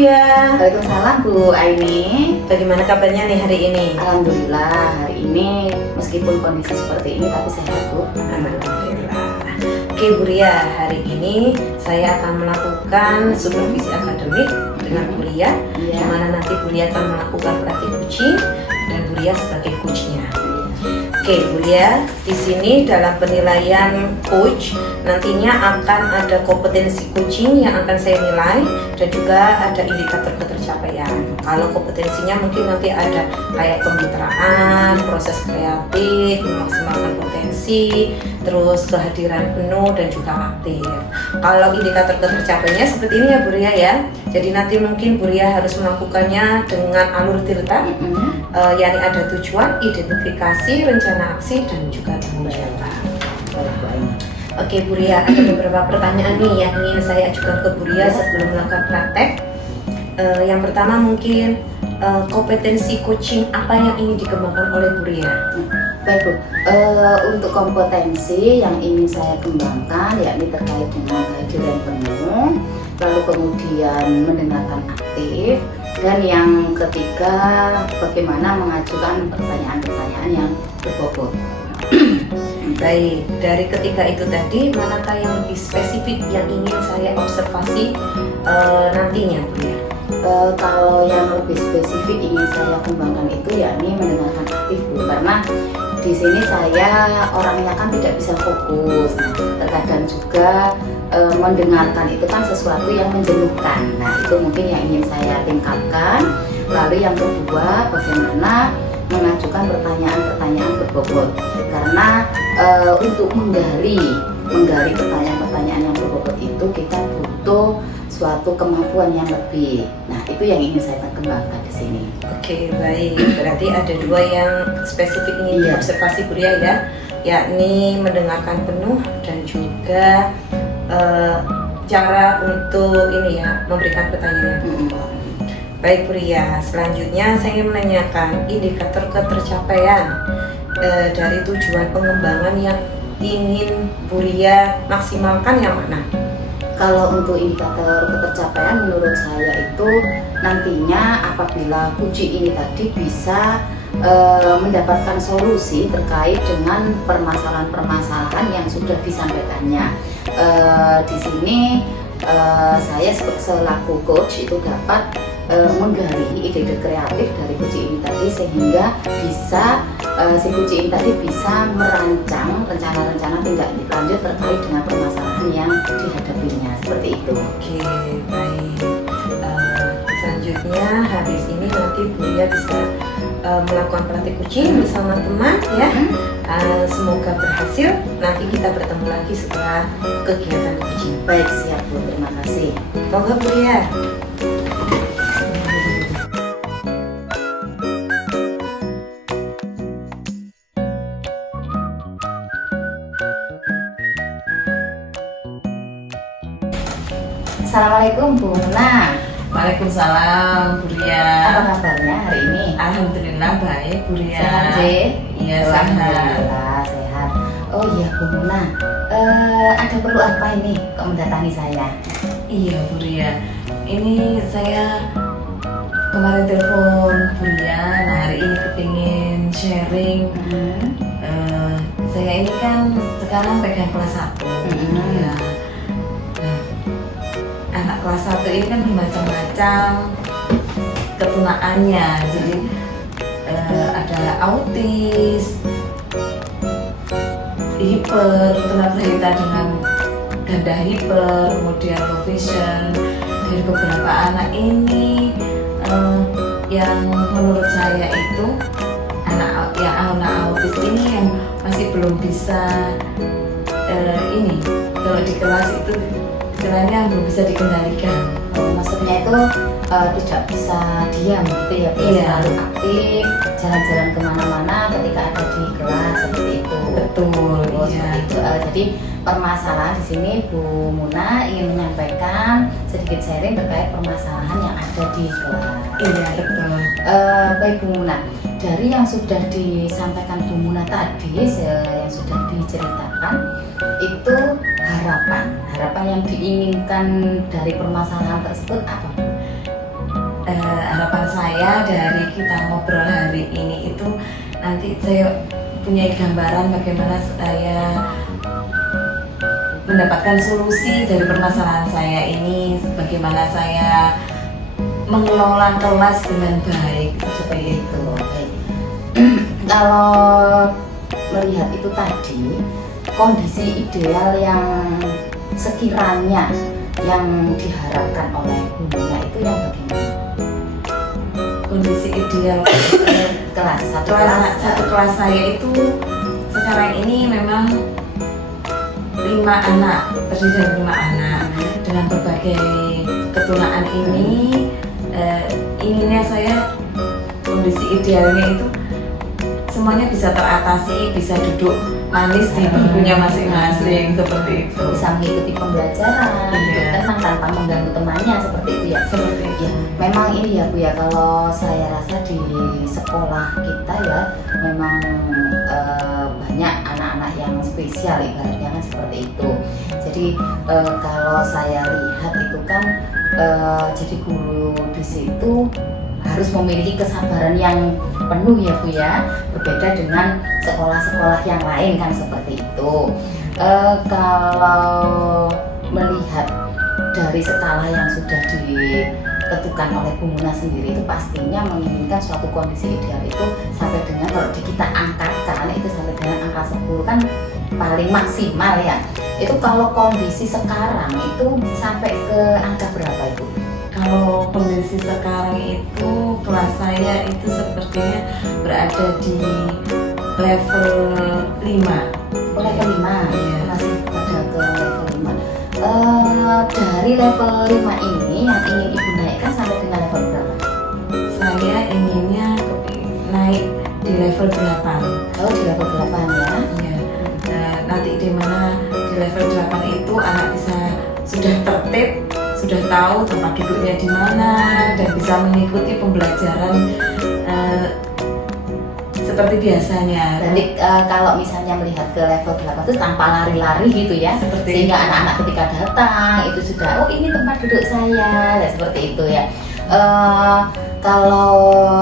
Buria. Waalaikumsalam Bu Aini. Bagaimana kabarnya nih hari ini? Alhamdulillah hari ini meskipun kondisi seperti ini tapi sehat Bu. Alhamdulillah. Oke Buria, hari ini saya akan melakukan supervisi akademik dengan Buria, di mana nanti Buria akan melakukan praktik coaching dan Buria sebagai coachnya. Oke Buria, di sini dalam penilaian coach nantinya akan ada kompetensi coaching yang akan saya nilai dan juga ada indikator ketercapaian. Kalau kompetensinya mungkin nanti ada kayak kemitraan, proses kreatif, memaksimalkan potensi, terus kehadiran penuh dan juga aktif. Kalau indikator ketercapaiannya seperti ini ya Buria ya. Jadi nanti mungkin Buria harus melakukannya dengan alur tirta, yakni ada tujuan, identifikasi, rencana aksi, dan juga tanggung jawab. Oke Buria, ada beberapa pertanyaan nih yang ingin saya ajukan ke Buria sebelum melakukan praktek. Yang pertama mungkin kompetensi coaching apa yang ingin dikembangkan oleh Buria? Baik Bu, untuk kompetensi yang ingin saya kembangkan yakni terkait dengan kehadiran penuh, lalu kemudian mendengarkan aktif, dan yang ketiga bagaimana mengajukan pertanyaan-pertanyaan yang berbobot. Baik, dari ketiga itu tadi, manakah yang lebih spesifik yang ingin saya observasi nantinya Buria? Kalau yang lebih spesifik ingin saya kembangkan itu yakni mendengarkan aktif Bu, karena di sini saya orangnya kan tidak bisa fokus. Nah, terkadang juga mendengarkan itu kan sesuatu yang menjenuhkan. Nah, itu mungkin yang ingin saya tingkatkan. Lalu yang kedua, bagaimana mengajukan pertanyaan-pertanyaan berbobot. Karena untuk menggali pertanyaan-pertanyaan yang berbobot itu kita butuh suatu kemampuan yang lebih. Nah, itu yang ingin saya kembangkan di sini. Oke, baik. Berarti ada dua yang spesifik ingin diobservasi Buria ya, yakni mendengarkan penuh dan juga cara untuk ini ya, memberikan pertanyaan. Baik Buria, selanjutnya saya ingin menanyakan indikator ketercapaian dari tujuan pengembangan yang ingin Buria maksimalkan yang mana? Kalau untuk indikator ketercapaian menurut saya itu nantinya apabila kunci ini tadi bisa mendapatkan solusi terkait dengan permasalahan-permasalahan yang sudah disampaikannya. Di sini saya selaku coach itu dapat menggali ide-ide kreatif dari kunci ini tadi sehingga bisa si kunci ini tadi bisa merancang rencana-rencana tindak lanjut terkait dengan permasalahan yang dihadapinya, seperti itu. Oke, baik. Selanjutnya habis ini nanti Buria bisa melakukan praktik coaching bersama teman ya. Semoga berhasil. Nanti kita bertemu lagi setelah kegiatan coaching. Baik, siap Bu, terima kasih. Monggo Buria. Assalamualaikum Bu Muna. Waalaikumsalam Buria. Apa kabarnya hari ini? Alhamdulillah baik Buria. Sehat Je? Iya sehat. Alhamdulillah sehat. Oh iya Bu Muna, ada perlu apa ini kok mendatangi saya? Iya Buria. Ini saya kemarin telepon Buria. Nah hari ini kepingin sharing. Saya ini kan sekarang pegang kelas 1. Ya. Anak kelas 1 ini kan bermacam-macam ketunaannya, jadi ada autis, hiper, tunagrahita dengan ganda hiper, kemudian low vision. Dari beberapa anak ini yang menurut saya itu anak autis ini yang masih belum bisa ini kalau di kelas itu istilahnya belum bisa dikendalikan. Maksudnya itu tidak bisa diam gitu ya, selalu aktif, jalan-jalan kemana-mana ketika ada di kelas seperti itu. Betul. Seperti itu. Jadi permasalahan di sini Bu Muna ingin menyampaikan sedikit sharing terkait permasalahan yang ada di kelas. Iya betul. Baik Bu Muna, dari yang sudah disampaikan Bu Muna tadi, yang sudah diceritakan itu harapan yang diinginkan dari permasalahan tersebut apa Bu? harapan saya dari kita ngobrol hari ini itu nanti saya punya gambaran bagaimana saya mendapatkan solusi dari permasalahan saya ini, bagaimana saya mengelola kelas dengan baik seperti itu. Kalau melihat itu tadi, kondisi ideal yang sekiranya yang diharapkan oleh Bunda itu yang bagaimana? Kondisi ideal Kelas satu satu kelas saya itu sekarang ini memang 5 anak, terdiri dari 5 anak dengan berbagai ketunaan ini. Inginnya saya kondisi idealnya itu semuanya bisa teratasi, bisa duduk manis di bangkunya masing-masing seperti itu. bisa mengikuti pembelajaran, Iya. tenang tanpa mengganggu temannya seperti itu ya. Seperti itu. Ya, memang ini ya Bu ya, kalau saya rasa di sekolah kita ya memang banyak anak-anak yang spesial ibaratnya kan seperti itu. Jadi kalau saya lihat itu kan jadi guru di situ harus memiliki kesabaran yang penuh ya Bu ya, berbeda dengan sekolah-sekolah yang lain kan seperti itu. Kalau melihat dari skala yang sudah ditentukan oleh Bu Muna sendiri itu pastinya menginginkan suatu kondisi ideal itu sampai dengan kalau kita angkatkan itu sampai dengan angka 10 kan paling maksimal ya. Itu kalau kondisi sekarang itu sampai ke angka berapa itu? Kalau kondisi sekarang itu kelas saya itu sepertinya berada di level 5. Level 5, Iya. masih pada ke level 5. Dari level 5 ini yang ingin Ibu naikkan sampai dengan level berapa? Saya inginnya naik di level 8. Kalau di level 8 ya. Iya. Nanti di mana di level 8 itu anak bisa sudah tertib, sudah tahu tempat duduknya di mana dan bisa mengikuti pembelajaran seperti biasanya. Berarti kalau misalnya melihat ke level 8 itu tanpa lari-lari gitu ya. Seperti Sehingga itu. anak-anak ketika datang itu sudah, oh ini tempat duduk saya, ya seperti itu ya. Kalau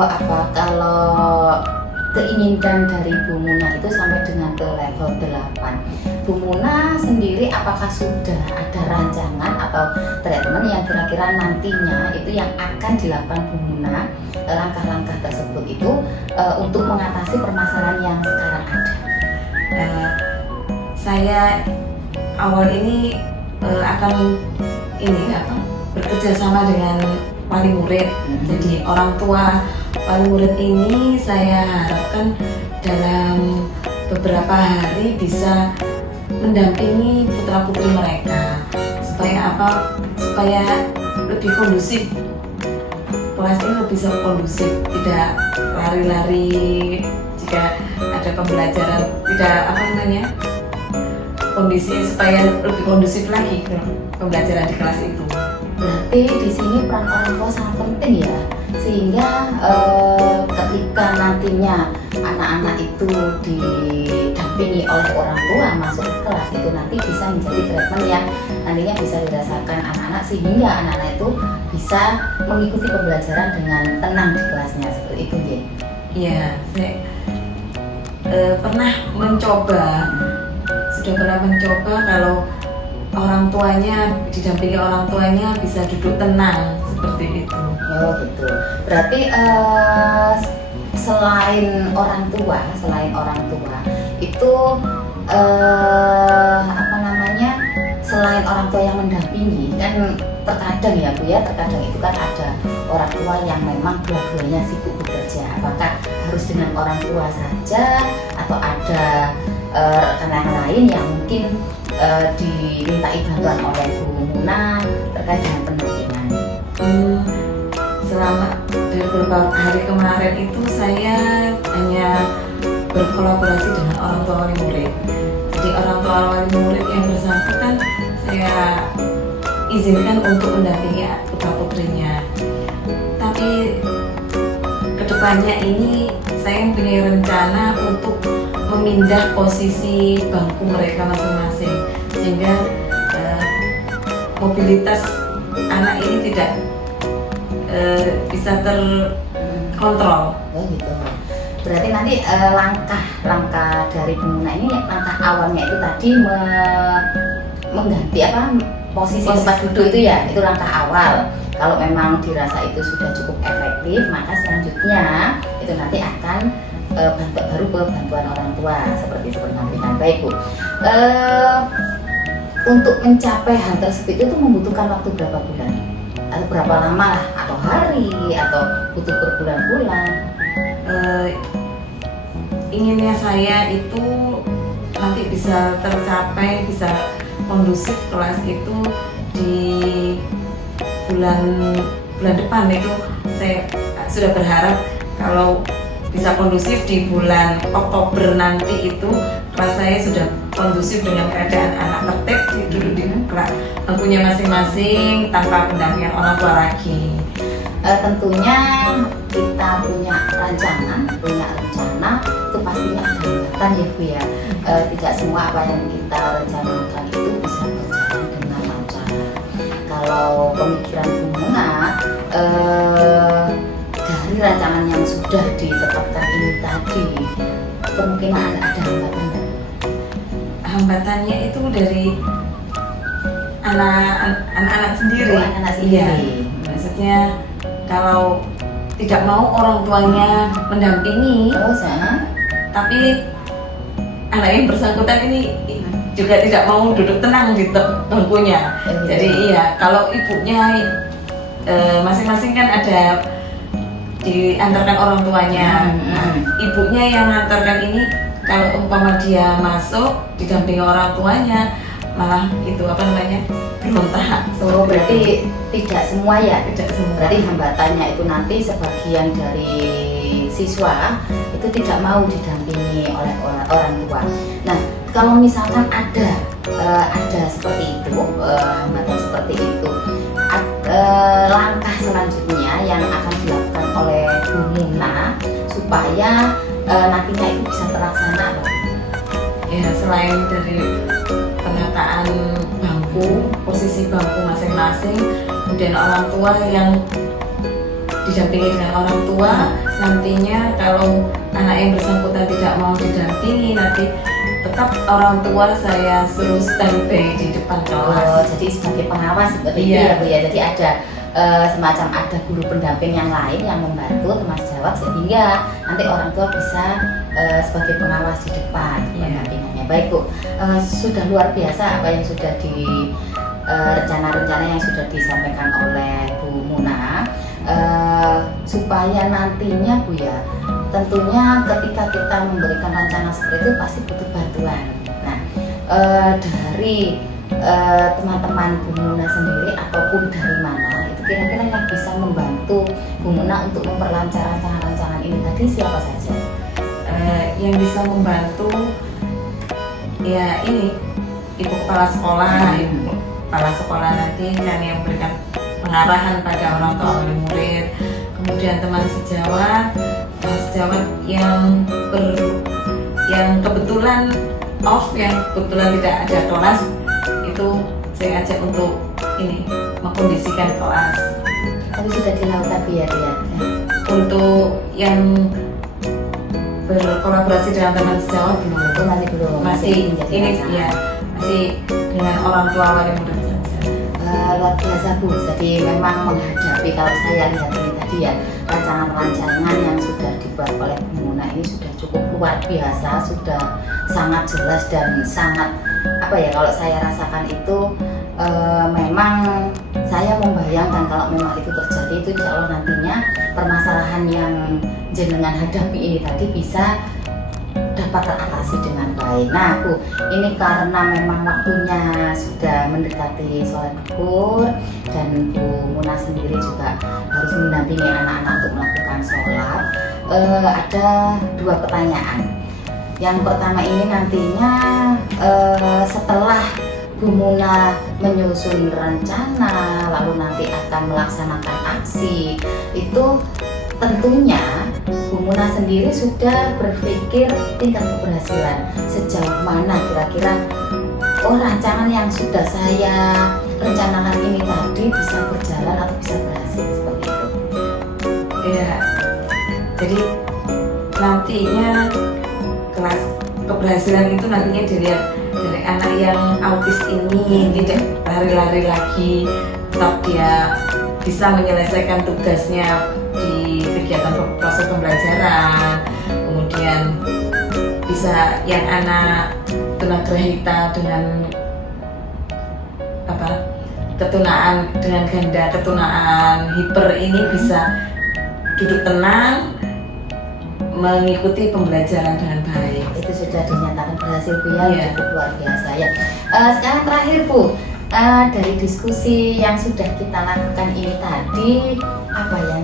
keinginan dari Bu Muna itu sampai dengan ke level 8. Bu Muna sendiri apakah sudah ada rancangan atau treatment yang kira-kira nantinya itu yang akan dilakukan Bu Muna, langkah-langkah tersebut itu untuk mengatasi permasalahan yang sekarang ada? Saya awal ini akan bekerja sama dengan wali murid. Jadi orang tua wali murid ini saya harapkan dalam beberapa hari bisa mendampingi putra-putri mereka supaya supaya lebih kondusif, kelas ini lebih kondusif, tidak lari-lari jika ada pembelajaran, tidak kondisi supaya lebih kondusif lagi pembelajaran di kelas itu. Berarti di sini peran orang tua sangat penting ya, sehingga ketika nantinya anak-anak itu didampingi oleh orang tua masuk ke kelas itu nanti bisa menjadi treatment yang nantinya bisa dirasakan anak-anak sehingga anak-anak itu bisa mengikuti pembelajaran dengan tenang di kelasnya seperti itu ya. Iya, saya pernah mencoba kalau orang tuanya didampingi orang tuanya bisa duduk tenang seperti itu. Oh gitu. Berarti selain orang tua itu selain orang tua yang mendampingi kan terkadang ya Bu ya, terkadang itu kan ada orang tua yang memang dua-duanya sibuk bekerja. Apakah harus dengan orang tua saja atau ada rekan yang lain yang mungkin dimintai bantuan oleh Bu Muna terkait dengan pendampingan? Selama dari beberapa hari kemarin itu saya hanya berkolaborasi dengan orang tua wali murid. Jadi orang tua wali murid yang bersangkutan saya izinkan untuk mendampingi putra putrinya. Tapi kedepannya ini saya mempunyai rencana untuk memindah posisi bangku mereka masing-masing sehingga mobilitas anak ini tidak bisa terkontrol. Oh gitu. Berarti nanti langkah dari Bu Muna ini langkah awalnya itu tadi mengganti posisi tempat duduk itu ya, itu langkah awal. Kalau memang dirasa itu sudah cukup efektif, maka selanjutnya itu nanti akan baru ke bantuan orang tua seperti pendampingan. Baik Bu, untuk mencapai hal tersebut itu membutuhkan waktu berapa bulan? Atau berapa lama lah? Atau hari? Atau butuh berbulan-bulan? Inginnya saya itu nanti bisa tercapai, bisa kondusif kelas itu di bulan depan. Itu saya sudah berharap kalau bisa kondusif di bulan Oktober nanti itu kelas saya sudah kondusif dengan keadaan anak tertib duduk di bangkunya masing-masing tanpa pendampingan orang tua lagi. Tentunya kita punya rencana itu pastinya ada hambatan ya Bu ya. Tidak semua apa yang kita rencanakan itu bisa berjalan dengan lancar. Kalau pemikiran Bu Muna dari rancangan yang sudah ditetapkan ini tadi, kemungkinan ada hambatan nggak? Hambatannya itu dari anak-anak sendiri. Oh, anak sendiri. Iya. Maksudnya kalau tidak mau orang tuanya mendampingi, tapi anak yang bersangkutan ini juga tidak mau duduk tenang di bangkunya. Jadi iya, kalau ibunya masing-masing kan ada diantarkan orang tuanya. Nah, ibunya yang mengantarkan ini kalau umpama dia masuk didampingi orang tuanya, malah itu berontak. So berarti tidak semua ya? Tidak semua. Berarti hambatannya itu nanti sebagian dari siswa itu tidak mau didampingi oleh orang tua. Nah, kalau misalkan ada seperti itu, hambatan seperti itu, langkah selanjutnya yang akan dilakukan oleh Bu Muna supaya nantinya itu bisa terlaksana apa? Ya, selain dari penataan bangku, posisi bangku masing-masing, kemudian orang tua yang didampingi dengan orang tua, nantinya kalau anak yang bersangkutan tidak mau didampingi, nanti tetap orang tua saya suruh standby di depan kelas. Oh, jadi sebagai pengawas seperti itu ya Bu ya. Jadi ada semacam ada guru pendamping yang lain yang membantu teman sejawat sehingga nanti orang tua bisa sebagai pengawas di depan pendampingannya. Baik Bu, sudah luar biasa apa yang sudah rencana-rencana yang sudah disampaikan oleh Bu Muna, supaya nantinya Bu ya, tentunya ketika kita memberikan rencana seperti itu pasti butuh bantuan. Nah, dari teman-teman Bu Muna sendiri ataupun dari mana itu kira-kira yang bisa membantu Bu Muna untuk memperlancar rancangan-rancangan ini tadi siapa saja? Yang bisa membantu ya ini ibu kepala sekolah, ibu kepala sekolah nanti kan yang memberikan pengarahan pada orang tua oleh murid, kemudian teman sejawat yang kebetulan off, yang kebetulan tidak ada kelas, itu saya ajak untuk ini mengkondisikan kelas. Tapi sudah dilakukan Bu ya? Untuk yang berkolaborasi dengan teman sejawat belum. Itu masih belum. Masih ini ya, masih dengan orang tua wali murid saja. Luar biasa Bu. Jadi memang menghadapi, kalau saya lihat ini tadi ya, rancangan-rancangan yang sudah dibuat oleh Bu Muna ini sudah cukup luar biasa, sudah sangat jelas dan sangat kalau saya rasakan itu memang saya membayangkan kalau memang itu terjadi itu insya Allah nantinya permasalahan yang jenengan hadapi ini tadi bisa dapat teratasi dengan baik. Nah Bu, ini karena memang waktunya sudah mendekati sholat duhur dan Bu Muna sendiri juga harus mendampingi anak-anak untuk melakukan sholat, ada dua pertanyaan. Yang pertama ini nantinya setelah Bu Muna menyusun rencana lalu nanti akan melaksanakan aksi, itu tentunya Bu Muna sendiri sudah berpikir tingkat keberhasilan sejauh mana kira-kira rancangan yang sudah saya rencanakan ini tadi bisa berjalan atau bisa berhasil seperti itu. Ya, jadi nantinya kelas keberhasilan itu nantinya dilihat dari anak yang autis ini tidak lari-lari lagi, tetap dia bisa menyelesaikan tugasnya di kegiatan proses pembelajaran, kemudian bisa yang anak tunagrahita dengan ketunaan dengan ganda ketunaan hiper ini bisa duduk tenang mengikuti pembelajaran dengan baik. Itu sudah dinyatakan berhasil Bu ya, Iya. cukup luar biasa ya. Sekarang terakhir Bu, dari diskusi yang sudah kita lakukan ini tadi, apa yang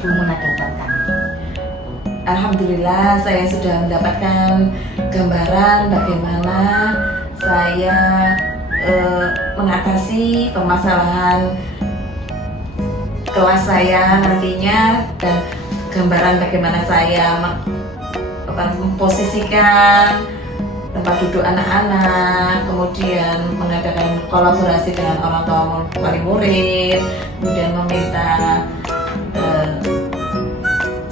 Bu Muna dapatkan? Alhamdulillah saya sudah mendapatkan gambaran bagaimana saya mengatasi permasalahan kelas saya nantinya, dan gambaran bagaimana saya memposisikan tempat duduk anak-anak, kemudian mengadakan kolaborasi dengan orang tua wali murid, kemudian meminta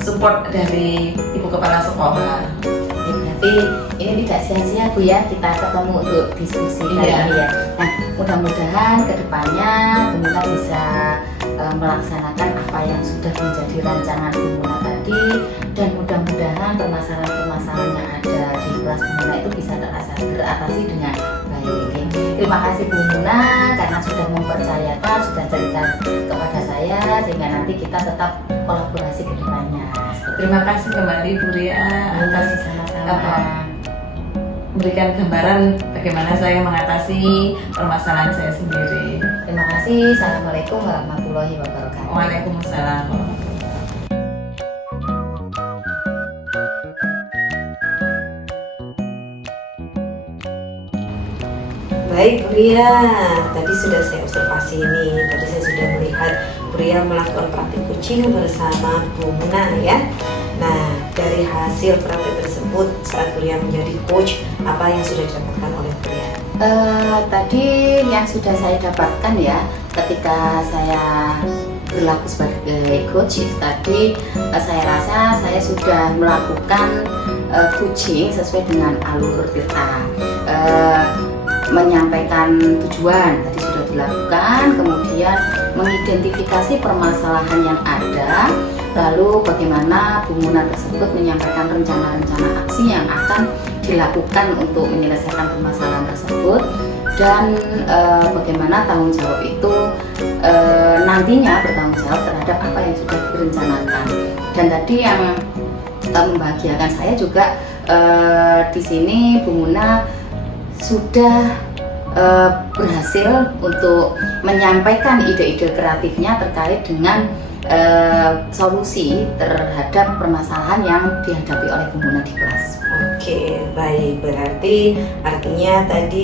support dari ibu kepala sekolah. Ya, berarti ini tidak sia-sia Bu ya, kita ketemu untuk diskusi kali Iya. ini ya. Nah, mudah-mudahan kedepannya Bu Muna bisa melaksanakan apa yang sudah menjadi rancangan Bu Muna tadi, dan mudah-mudahan permasalahan-permasalahan yang ada di kelas Bu Muna itu bisa teratasi dengan baik. Terima kasih Bu Muna karena sudah mempercayakan, sudah cerita kepada saya, sehingga nanti kita tetap kolaborasi ke depannya. Terima kasih kembali Bu Ria atas Sama-sama. memberikan gambaran bagaimana saya mengatasi permasalahan saya sendiri. Terima kasih. Assalamualaikum warahmatullahi wabarakatuh. Waalaikumsalam. Baik Bu Ria, tadi sudah saya observasi ini, tadi saya sudah melihat Bu Ria melakukan praktik coaching bersama Bu Muna ya. Nah, dari hasil praktik tersebut saat Bu Ria menjadi coach, apa yang sudah didapatkan oleh Bu Ria? Tadi yang sudah saya dapatkan ya, ketika saya berlaku sebagai coach itu tadi, saya rasa saya sudah melakukan coaching sesuai dengan alur Tirta. Menyampaikan tujuan tadi sudah dilakukan, kemudian mengidentifikasi permasalahan yang ada, lalu bagaimana Bu Muna tersebut menyampaikan rencana-rencana aksi yang akan dilakukan untuk menyelesaikan permasalahan tersebut, dan bagaimana tanggung jawab itu nantinya bertanggung jawab terhadap apa yang sudah direncanakan. Dan tadi yang membahagiakan saya juga di sini Bu Muna sudah berhasil untuk menyampaikan ide-ide kreatifnya terkait dengan solusi terhadap permasalahan yang dihadapi oleh Bu Muna di kelas. Oke, baik. Berarti artinya tadi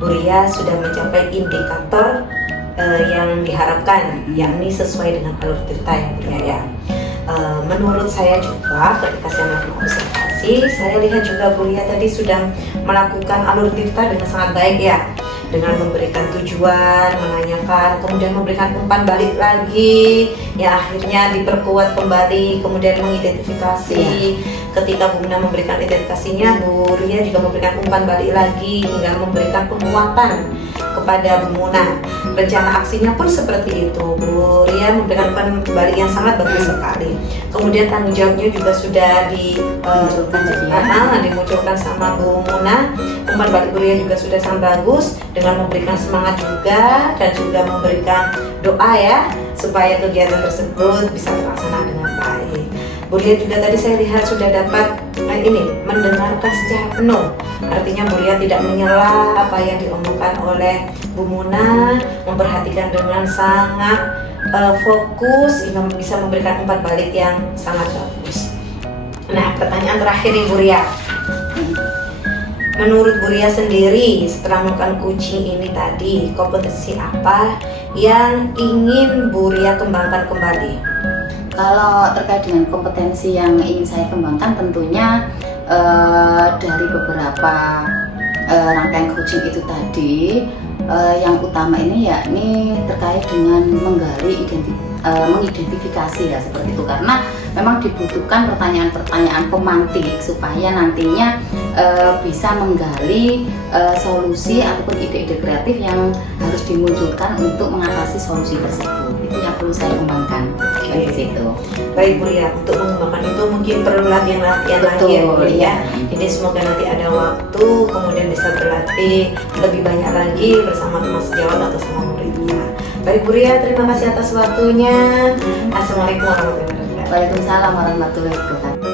Bu Ria sudah mencapai indikator yang diharapkan, yakni sesuai dengan alur Tirta ya Bu Ria ya. Menurut saya juga ketika saya melakukan observasi, saya lihat juga Bu Ria tadi sudah melakukan alur Tirta dengan sangat baik ya, dengan memberikan tujuan, menanyakan, kemudian memberikan umpan balik lagi, ya akhirnya diperkuat kembali, kemudian mengidentifikasi. Ketika Bu Muna memberikan identifikasinya, Bu Ria juga memberikan umpan balik lagi hingga memberikan penguatan kepada Bu Muna. Rencana aksinya pun seperti itu. Bu Ria memberikan umpan balik yang sangat bagus sekali. Kemudian tanggung jawabnya juga sudah dimunculkan sama Bu Muna. Umpan balik Bu Ria juga sudah sangat bagus dengan memberikan semangat juga dan juga memberikan doa ya supaya kegiatan tersebut bisa terlaksana dengan baik. Bu Ria juga tadi saya lihat sudah dapat mendengarkan secara penuh. Artinya Bu Ria tidak menyela apa yang diomongkan oleh Bu Muna, memperhatikan dengan sangat fokus hingga bisa memberikan umpan balik yang sangat bagus. Nah, pertanyaan terakhir nih Bu Ria. Menurut Bu Ria sendiri setelah melakukan coaching ini tadi, kompetensi apa yang ingin Bu Ria kembangkan kembali? Kalau terkait dengan kompetensi yang ingin saya kembangkan, tentunya dari beberapa rangkaian coaching itu tadi, yang utama ini yakni terkait dengan menggali mengidentifikasi ya seperti itu, karena memang dibutuhkan pertanyaan-pertanyaan pemantik supaya nantinya bisa menggali solusi ataupun ide-ide kreatif yang harus dimunculkan untuk mengatasi solusi tersebut. Itu yang perlu saya kembangkan di situ. Baik Bu Lia, untuk mengembangkan itu mungkin perlu latihan-latihan lagi ya Bu Lia. Jadi semoga nanti ada waktu kemudian bisa berlatih lebih banyak lagi bersama teman sejawat atau sama muridnya. Baik Bu Lia, terima kasih atas waktunya. Assalamualaikum warahmatullahi wabarakatuh. Waalaikumsalam warahmatullahi wabarakatuh.